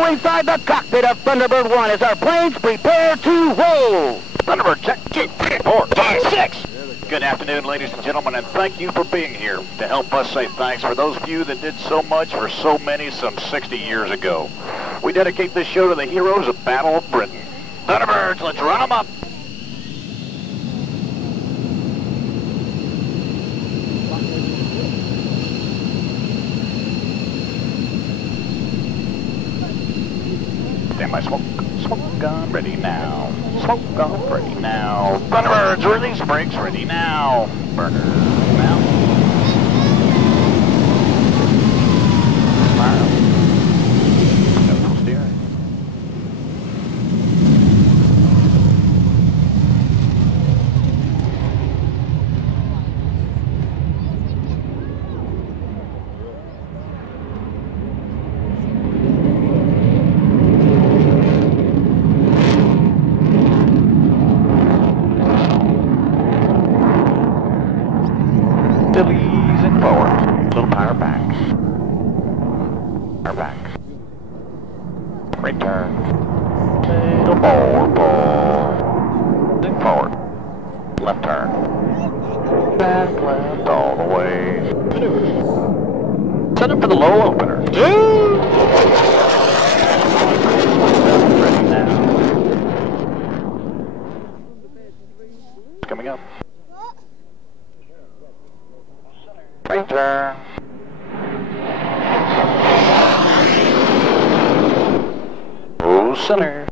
Inside the cockpit of Thunderbird 1 as our planes prepare to roll. Thunderbird, check 2, 3, 4, 5, 6. Good afternoon, ladies and gentlemen, and thank you for being here to help us say thanks for those of you that did so much for so many some 60 years ago. We dedicate this show to the heroes of Battle of Britain. Thunderbirds, let's run them up. Stand by, smoke gun ready now. Smoke gun ready now. Thunderbirds, release brakes ready now. Burner now. Fire. Neutral steering. Easing forward. Little power back. Power back. Return. Little forward pull. Easing forward. Left turn. Back left all the way. Maneuver. Set up for the low opener. Ready now. Coming up. Right turn. Full center.